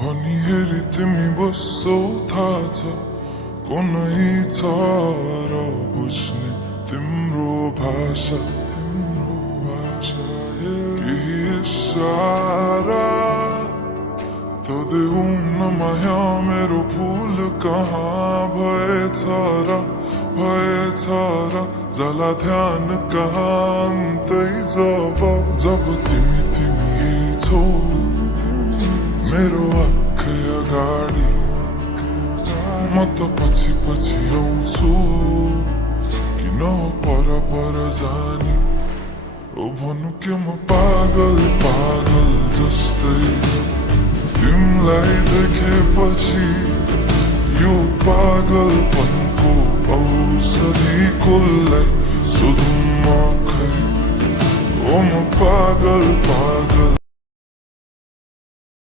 भनी हेरी तिमी बस्छौ थाहा छ कुनै छ र बुझ्ने तिम्रो भाषा केही इशारा त देऊ न माया मेरो भुल कहाँ भएछ र जला ध्यान कहाँ अन्तै जब तिमी छौ मेरो आँखै अगाडि म त पछि आउँछु किन पर जाने ओ भन्नु के म पागल जस्तै तिमीलाई देखेपछि यो पागलपनको औषधि कसलाई सोधौँ म खै ओ म पागल